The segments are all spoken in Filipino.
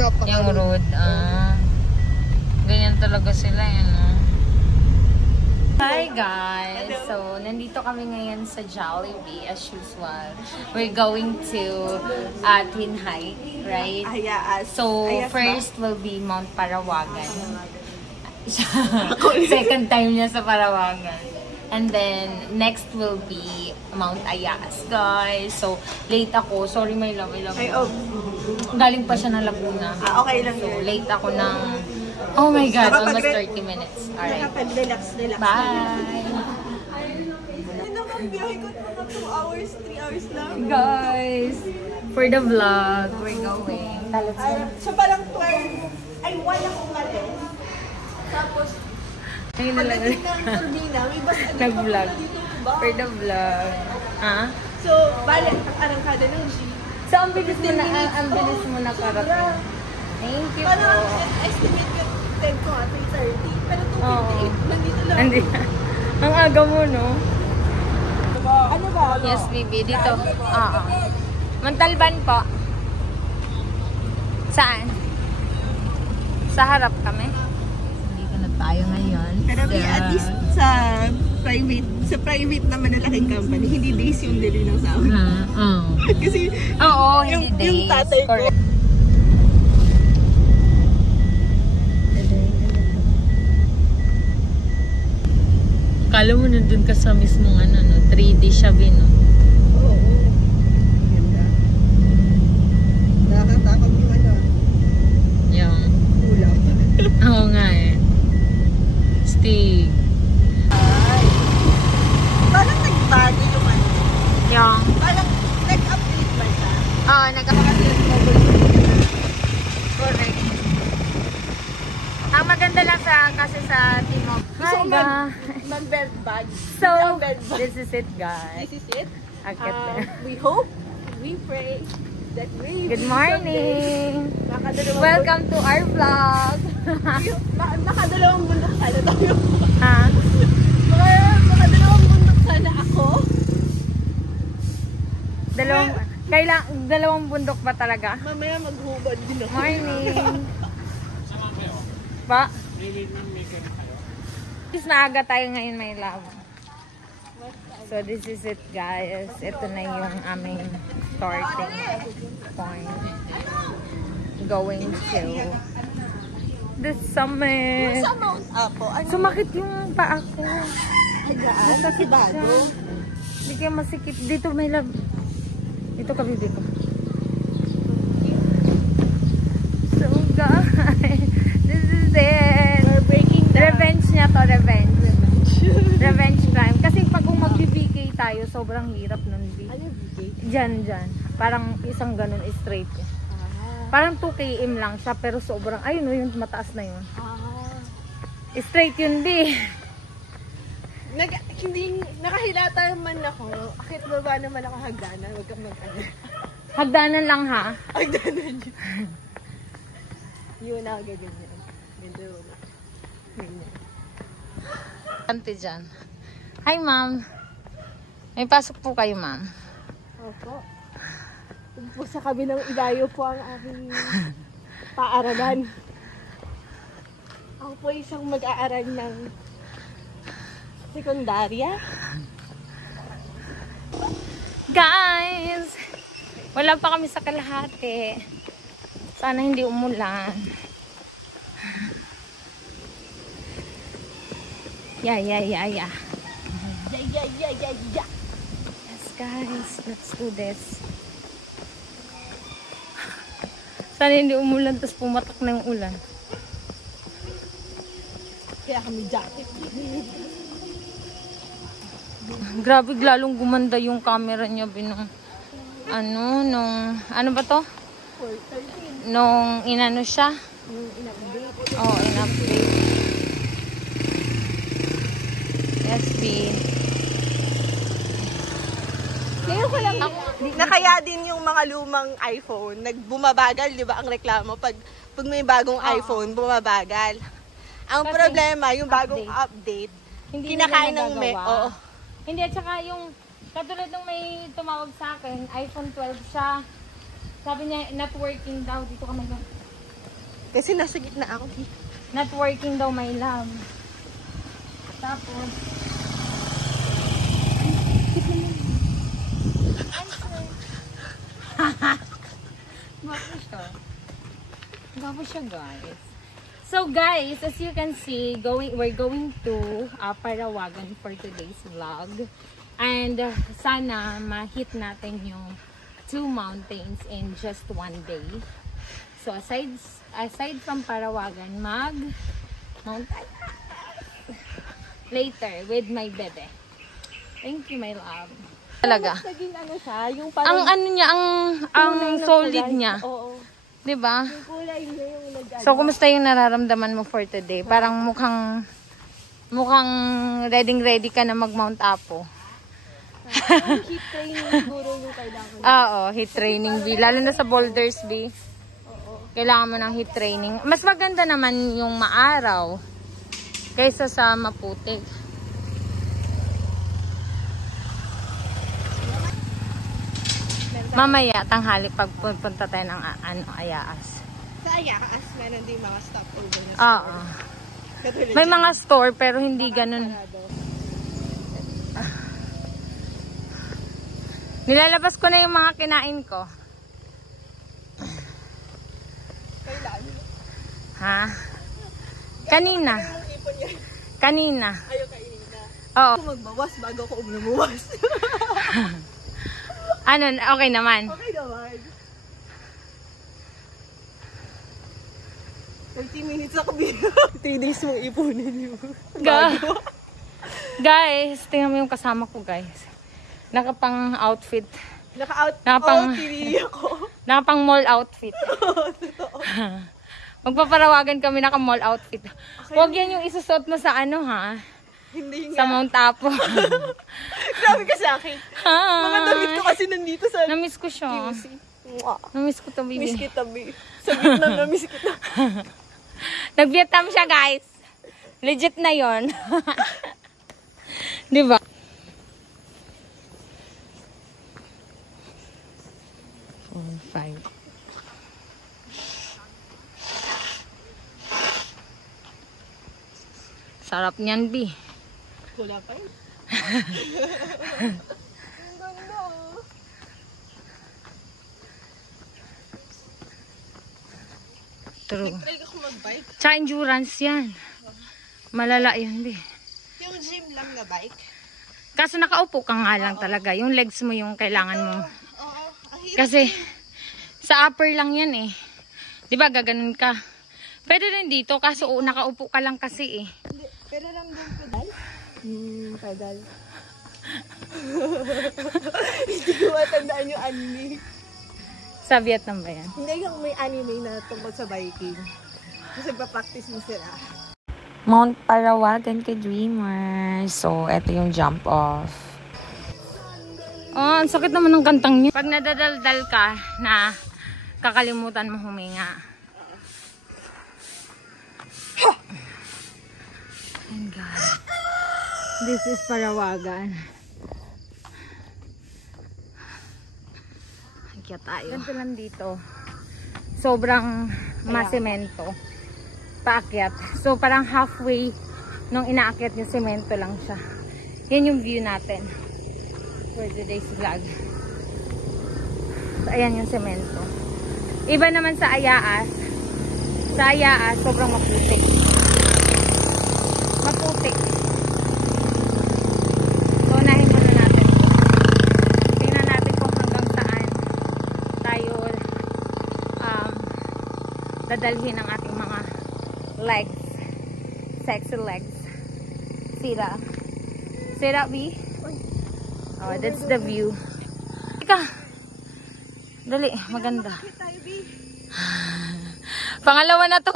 Yung road, ganyan talaga sila, yan, Hi guys! So, nandito kami ngayon sa Jollibee as usual. We're going to Twin Heights, right? So, first will be Mount Parawagan. Second time niya sa Parawagan. And then, next will be Mount Ayas, guys. So, late ako. Sorry, my love. Galing pa siya ng Laguna. Okay lang so, late ako ng... Oh my God, almost 30 minutes. Alright. Relax. Bye! Biyahe ko mga 2 hours, 3 hours lang. Guys, for the vlog, we're going. So parang 12, ay 1 akong mali. Tapos, pagdating ng Turbina, may bus na nag-vlog. For the vlog. So, balik ang arangkada ng G. So, ang bilis mo na karating. Thank you parang po. Estimate yung time ko 3:30. Pero 2:58, nandito lang. Ang aga mo, no? Ano ba? Yes, baby. Dito. Montalban po. Saan? Sa harap kami. Dito na tayo ngayon. Pero at least sa private na malalaking company, hindi days yung deli ng sahod. Kasi hindi days. Yung tatay ko. Correct. Kala mo nandun ka sa mismong 3D Shabi, no? Oo. Ganda. Nakakatakot yung Yung ulam. Oo nga eh. Stig. Parang nagbago yung Yung? Parang nag-update ba siya? Nag-update. Correct. Ang maganda lang kasi sa Timog. Hi guys! Mag-belt bag. So, this is it guys. This is it. We hope, we pray that we... Good morning! Welcome to our vlog! Nakadalawang bundok sana tayo. Nakadalawang bundok sana ako. Dalawang bundok ba talaga? Mamaya maghubad din ako. Morning! Pa? Is maaga tayo ngayon, my love. So this is it guys. Ito na yung aming starting point. Going to the summit. Sa Mount Apo. Sumakit yung paa ko. Masakit siya. Hindi kaya masikip. Dito, my love. Dito ka, bibi ko. So guys, this is it. We're breaking the... Revenge niya to, revenge. Revenge time. Kasi pag kung mag-BK tayo, sobrang hirap nun. Ano BK? Diyan. Parang isang ganun straight. Parang 2 km lang siya, pero sobrang, ayun o, yung mataas na yun. Straight yun, di. Hindi, nakahilata naman ako. Akit baba naman ako hagdanan. Huwag kang mag-ano. Hagdanan lang ha? Hagdanan yun. Yun na, gaganyan. Ganyan. Ante dyan. Hi, ma'am. May pasok po kayo, ma'am. Opo. Po sa kabilang ilayo po ang aking paaralan. Ako po isang mag-aaral ng sekundarya. Guys! Wala pa kami sa kalahati. Sana hindi umulan. Yeah. Yeah. Yes, guys. Let's do this. Sana hindi umulan, tapos pumatak na yung ulan. Kaya kami jacket. Grabe, lalong gumanda yung camera niya, binong. Ano ba to? 4:13. Nung inano siya? Nung in-update. Oo, in-update. Yes, B. Kaya ko lang, nakaya din yung mga lumang iPhone, nagbumabagal, di ba, ang reklamo, pag may bagong iPhone, bumabagal. Ang Kasi problema, yung bagong update, hindi kinakain nila ng nagagawa. Hindi, at saka yung, katulad nung may tumawag sa akin, iPhone 12 siya. Sabi niya, not working daw. Dito ka mag Kasi nasa gitna ako. Not working daw, my love. Tapos, Gwapo siya. Gwapo siya, guys. So, guys, as you can see, we're going to Parawagan for today's vlog. And sana ma-hit natin yung 2 mountains in just 1 day. So, aside from Parawagan, Mount later with my bebe. Thank you, my love. Talaga. Naging ano siya, yung Ang parang... ano niya, ang solid niya. Oo. 'Di ba? Yung kulay niya yung nag-ano. So, kumusta yung nararamdaman mo for today? Parang mukhang ready ka na mag-Mount Apo. Heat training siguro yung kailangan. Oo, heat training B. Lalo na sa Boulders B. Kailangan mo ng heat training. Mas maganda naman yung maaraw kaysa sa maputik. Mamaya, tanghali, pag pupunta tayo ng Ayaas. Sa Ayaas, meron din mga stopover na Oo. Katulad May dyan. mga store pero hindi ganun. Nilalabas ko na yung mga kinain ko. Kailan? Ha? Kanina. Yung ipon niya. Kanina. Ayaw kainin na. Oo. Ako magbawas bago ako umlumuwas. Ano, okay naman. Okay naman. 30 minutes ako bilang. 3 days mong ipunin yung bago. Guys, tingnan mo yung kasama ko, guys. Nakapang outfit. Naka-out TV ako. Nakapang mall outfit. Totoo. Magpaparawagan kami naka-mall outfit. Huwag yan yung isusot mo sa ano, ha? Hindi Sa nga. Mount Apo. Grabe ka sa akin. Hi. Mga damit ko kasi nandito sa Namiss ko siya. QC. Mwah. Namiss ko to, Miss baby. kita, B. Sa Vietnam na miss kita. Nag-Vietnam siya, guys. Legit na yon. Di ba? Five. Sarap niyan, B. Wala pa yun. Ang ganda, oh. True. Try ako mag-bike. Tsaka endurance yan. Malala yan, B. Yung gym lang na bike. Kaso nakaupo ka nga lang talaga. Yung legs mo yung kailangan mo. Oo. Ang hirap. Kasi sa upper lang yan eh. 'Di ba gaganon ka? Pwede rin dito kaso nakaupo ka lang kasi eh. Hindi. Pero ramdam ko dal. Pedal. Hindi ko matandaan yung anime. Sa Vietnam ba yan? Hindi yung may anime na tungkol sa biking. Kasi pa-practice mo sila. Mount Parawagan kay Dreamers. So, eto yung jump off. Oh, ang sakit naman ng kantang niya. Pag nadadaldal ka na kakalimutan mo huminga. Oh God. This is Parawagan. Kaya tayo. Ganito lang dito. Sobrang masemento. Paakyat. So, parang halfway nung inaakyat yung semento lang siya. Yan yung view natin for today's vlog. So, ayan yung semento. Iba naman sa Ayaas. Sa Ayaas, sobrang maputik. Maputik. So, unahin muna natin. Tingnan natin kung hanggang saan tayo dadalhin ang ating mga legs. Sexy legs. Sira. Sira, B? Oh, that's the view. Ika. Dali, maganda. Pangalawa na to.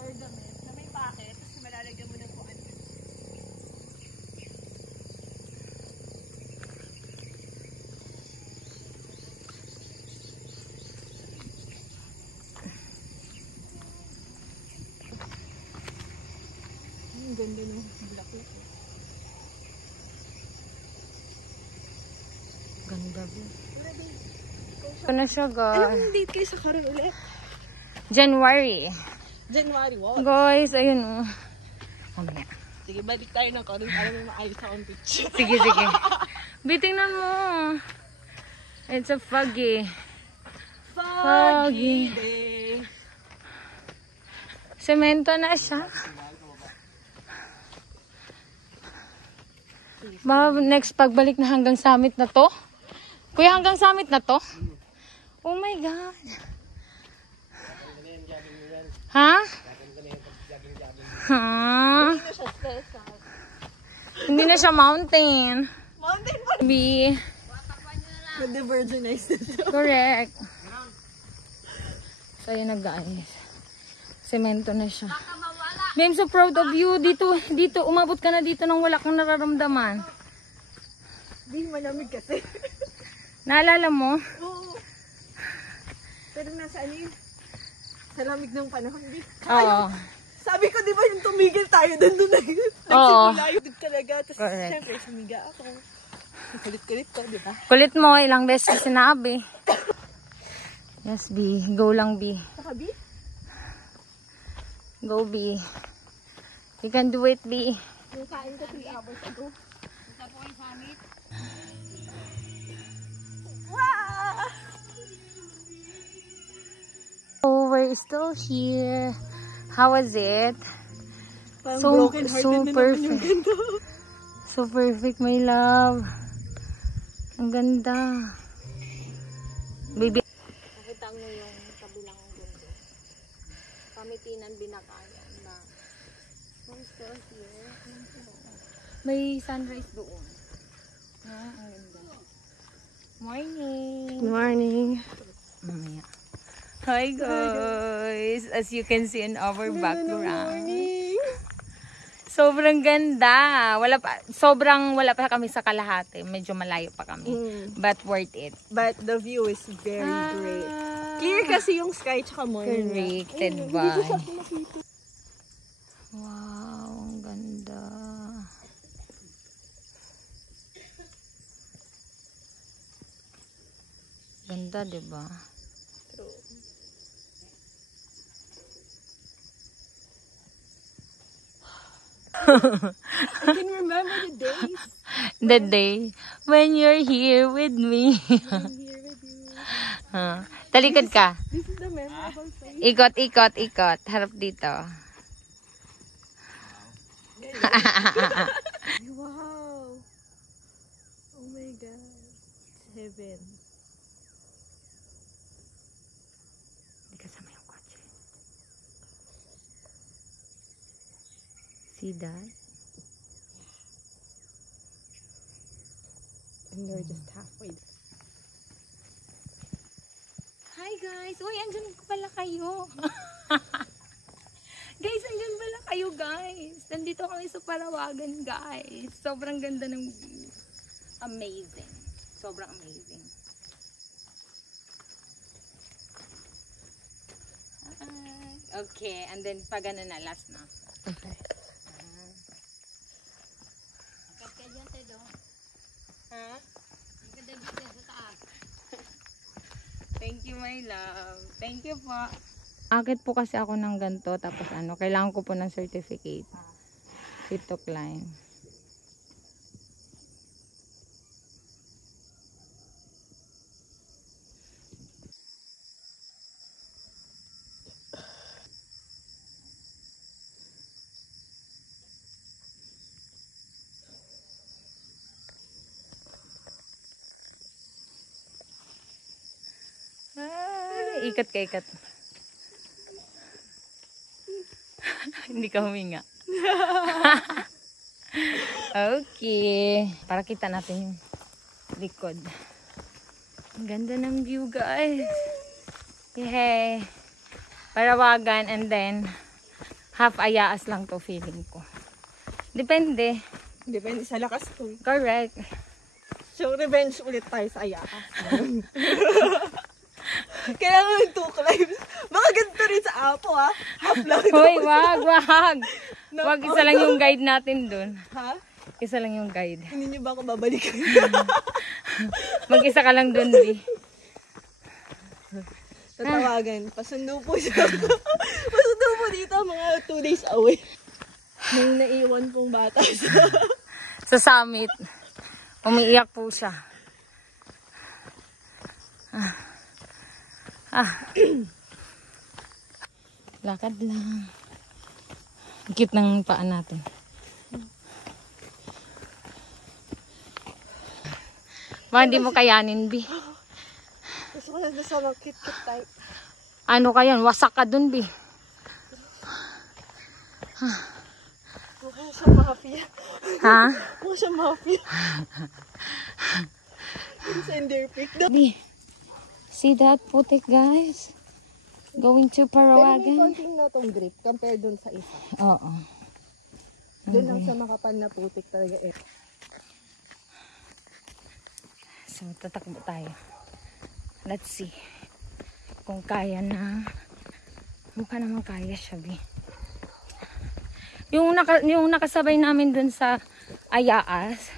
Ornament na may packet. Kasi malalagyan mo ng kuwan. Ang ganda ng bulaklak. Ganda, B. Ito na siya, guys. Anong date kayo sa karon ulit? January. January, what? Guys, ayun oh. Mamaya. Sige, balik tayo ng karon para may maayos akong picture. Sige, sige. Bitingnan mo. It's a foggy. Foggy day. Semento na siya. Next pagbalik na hanggang summit na to. Kuya, hanggang summit na to? Oh my God. Ha? Ha? Hindi na siya mountain. Mountain pa. B. With the virginized na. Correct. So, yun na guys. Semento na siya. I'm so proud of you. Dito, umabot ka na dito nang wala kang nararamdaman. Hindi malamig kasi. Naalala mo? Oo. Pero nasa ano yun? Sa lamig ng panahon. Oo. Sabi ko, di ba yung tumigil tayo doon na yun? Oo. Nagsimula yun talaga. Tapos Correct. syempre, sumiga ako. Kulit-kulit ko, di ba? Kulit mo, ilang beses sinabi. Yes, B. Go lang, B. Saka, B? Go, B. You can do it, B. Yung kain ko 3 hours ago. Wow! Oh, we're still here. How was it? Parang So broken-hearted na naman yung perfect. ganda. So perfect, my love. Ang ganda. Baby. Nakita mo yung kabilang mundo. Pamitinan, Binakayan na. We're still here. May sunrise doon. Ang ganda. Morning. Good morning. Mamaya. Hi guys! As you can see in our background. Sobrang ganda. Sobrang wala pa kami sa kalahati. Medyo malayo pa kami. But worth it. But the view is very great. Clear kasi yung sky tsaka morning. Corrected by. Wow, ang ganda. Ganda, diba? I can remember the days. The day when you're here with me. I'm here with you. Talikod ka. This is the memorable place. Ikot, ikot, ikot. Harap dito. Wow. Oh my God. It's heaven. Hindi kasama yung kotse. See that? And we're just halfway. Hi guys! Uy, andyan pala kayo. Guys, andyan pala kayo guys. Nandito kami sa Parawagan guys. Sobrang ganda ng view. Amazing. Sobrang amazing. Okay, and then pag ano na, last na. Okay. Thank you, my love. Thank you po. Akit po kasi ako ng ganito, tapos ano, kailangan ko po ng certificate. Fit to climb. Ikat ka, ikat. Hindi ka huminga. Okay. Para kita natin yung likod. Ang ganda ng view, guys. Yay. Parawagan and then half Ayaas lang to feeling ko. Depende. Depende sa lakas ko. Correct. So, revenge ulit tayo sa Ayaas. Kailangan ng 2 climbs. Baka ganito rin sa Apo, ha? Half lang. Hoy, wag. Wag, isa lang yung guide natin dun. Ha? Isa lang yung guide. Hindi niyo ba ako babalikan? Mag-isa ka lang dun, Bi. Tatawagan. Pasundo po siya. Pasundo po dito mga 2 days away. May naiwan pong bata sa summit. Umiiyak po siya. Lakad lang. Cute ng paa natin. Baka hindi mo kayanin, Bi. Gusto ko na sa mga cute type. Ano ka yan? Wasak ka dun, Bi. Mukha siyang mafia. Ha? Mukha siyang mafia. Sender pic. Bi, see that putik, guys? Going to Pero may Parawagan. konting na tong grip compared dun sa isa. Oo. Doon lang sa makapal na putik talaga eh. So, tatakbo tayo. Let's see. Kung kaya na. Mukha naman kaya siya, Bi. Yung nakasabay namin dun sa Ayaas,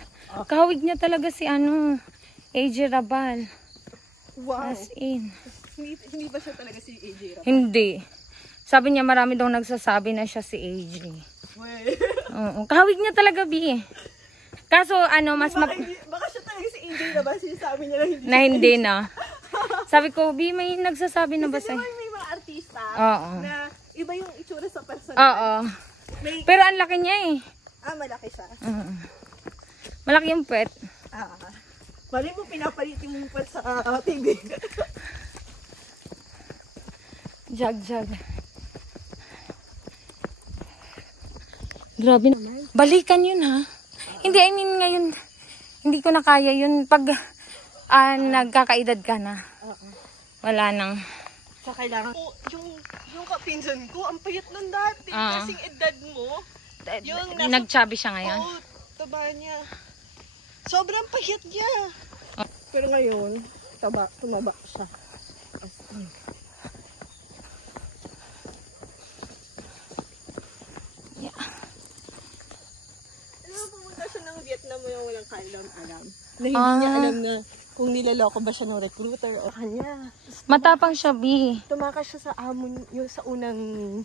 kahawig niya talaga si AJ Rabal. Wow. As in. Hindi ba siya talaga si AJ Rabal? Hindi. Sabi niya marami daw nagsasabi na siya si AJ. Oo. Kahawig niya talaga, Bi. Kaso mas baka siya talaga si AJ Rabal. Sinasabi niya lang hindi. na hindi na. Sabi ko, Bi, may nagsasabi na ba Kasi sa'yo? may mga artista Oo. na iba yung itsura sa personal. Oo. May, Pero ang laki niya eh. malaki siya. Malaki yung pet. Mali mo pinapalit yung pet sa TV. Jag. Grabe naman. Balikan yun, ha? Hindi, I mean ngayon, hindi ko na kaya yun. Pag nagkakaedad ka na. Wala nang. Sa kailangan. Yung kapinsan ko, ang payat nun dati. Kasing edad mo. Nagchubby siya ngayon. Oo, taba niya. Sobrang payat niya. Pero ngayon, tumaba siya. As in. Yeah. Alam mo, pumunta siya ng Vietnam yung walang alam. Na hindi niya alam na kung nilaloko ba siya ng recruiter o kanya. Matapang siya, Bi. Tumakas siya sa amon, yung sa unang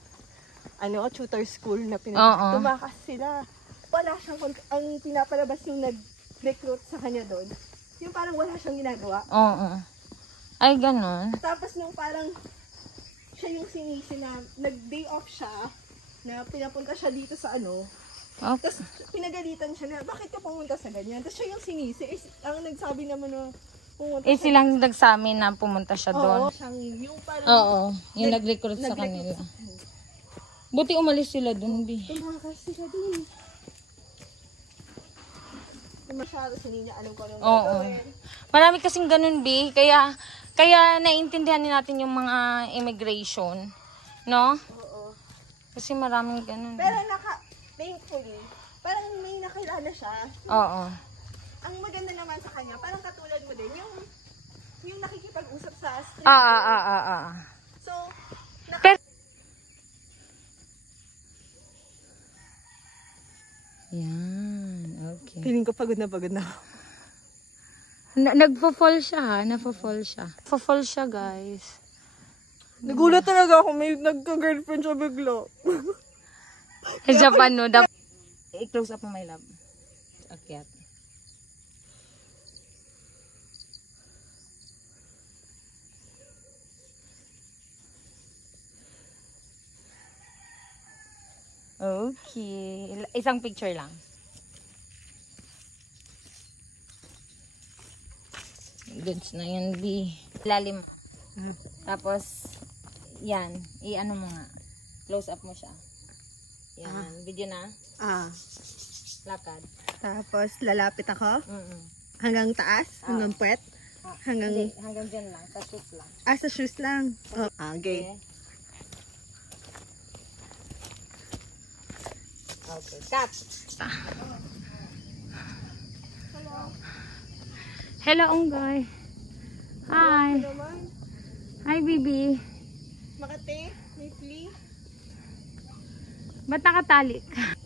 tutor school na Oo. Tumakas sila. Wala siyang, ang pinapalabas yung nag-recruit sa kanya doon. Yung parang wala siyang ginagawa. Oo. Ay, ganun. Tapos nung parang siya yung sinisi na nag-day off siya, na pinapunta siya dito sa Okay. tapos pinagalitan siya na, bakit ka pumunta sa ganyan? Tapos siya yung sinisi. Ang nagsabi naman na pumunta Silang nagsamin na pumunta siya doon. Oo, siyang yung parang Oo. Yung nag-recruit sa kanila. Buti umalis sila doon, Bi. tumakas sila dun. Masyado sa niya, alam ko anong Oo. gagawin. Marami kasing ganun, Bi. Kaya naiintindihan din natin yung mga immigration. No? Oo. Kasi maraming ganun. Pero thankfully, parang may nakilala siya. Oo. Ang maganda naman sa kanya, parang katulad mo din, yung nakikipag-usap sa street. So, Pero, yan. Okay. feeling ko pagod na ako. Nagpo-fall siya, ha? Nagpo-fall siya. Nagpo-fall siya, guys. Nagulat talaga ako, may nagka-girlfriend siya bigla. Sa Japan, no? I-close up mo, my love. Akyat. Okay. Isang picture lang. Goods na yan, B. Lalim. Tapos, yan. I-ano mo nga. Close up mo siya. Yan. Video na. Lakad. Tapos, lalapit ako. Mm-mm. Hanggang taas, hanggang puwet. Hindi, hanggang dyan lang. Sa shoes lang. Sa shoes lang. Okay. Okay. Cut. Hello, Onggoy. Hi. Hi, baby. Makati, may flea. Ba't nakatali ka?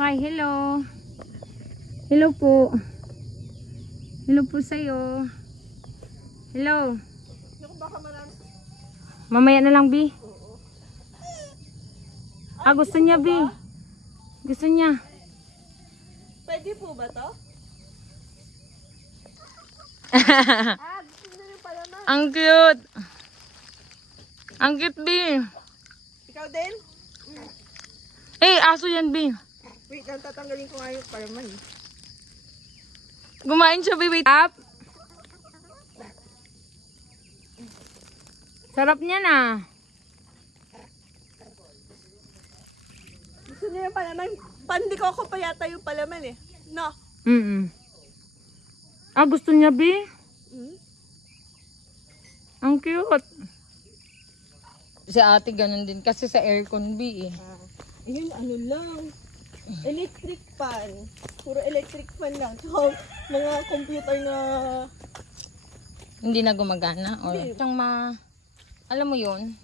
Hi, hello. Hello po. Hello po sa'yo. Hello. Naku, baka marami. Mamaya na lang, B. Ah, gusto niya, B. Gusto niya. Pwede po ba to? Gusto niya yung palaman. Ang cute. Ang cute, B. Ikaw din? Eh, aso yan, B. Wait, lang tatanggalin ko nga yung palaman. Gumain siya, B. Wait up. Sarap niya na. Gusto niya yung palaman. Pandi ko pa yata yung palaman eh. No? Ah, gusto niya, B? Mm? Ang cute. Si ate ganun din kasi sa aircon, B eh. Ayun, ano lang. Electric fan. Puro electric fan lang. So, mga computer na... Hindi na gumagana? Or Hindi. siyang alam mo yun?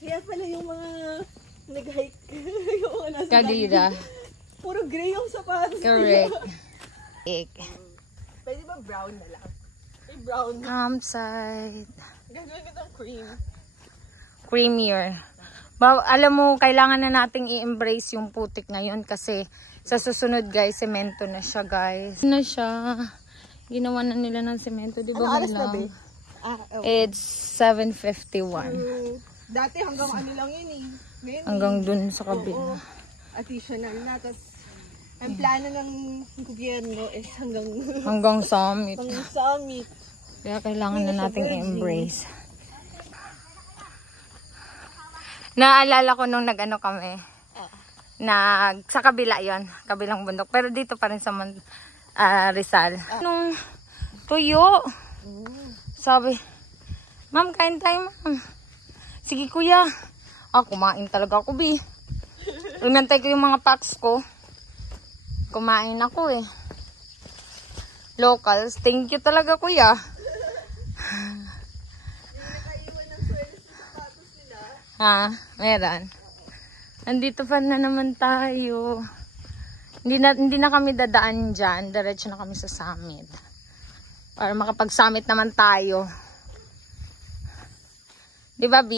Kaya pala yung mga nag-hike. Yung mga nasa Kadira. puro gray yung sapatos. Correct. Pwede ba brown na lang? May brown. Campsite. Gagawin ko itong cream. Creamier. Alam mo, kailangan na nating i-embrace yung putik ngayon kasi sa susunod guys, semento na siya guys. Na siya. Ginawa na nila ng semento, di ba? Ano oras na ba? It's 7:51. Dati hanggang ano lang yun eh. Ngayon, Hanggang dun sa kabila. additional na. Tapos, ang plano ng gobyerno is Hanggang summit. hanggang summit. Kaya kailangan na nating i-embrace. Naalala ko nung nag-ano kami. Sa kabila yon, kabilang bundok. Pero dito pa rin sa Rizal. Nung tuyo. Sabi, ma'am, kain tayo, ma'am. Sige, kuya. Kumain talaga ako, B. Inantay ko yung mga packs ko. Kumain ako, eh. Locals. Thank you talaga, kuya. Ha? Meron. Andito pa na naman tayo. Hindi na kami dadaan dyan. Diretso na kami sa summit. Para makapag-summit naman tayo. Diba, B?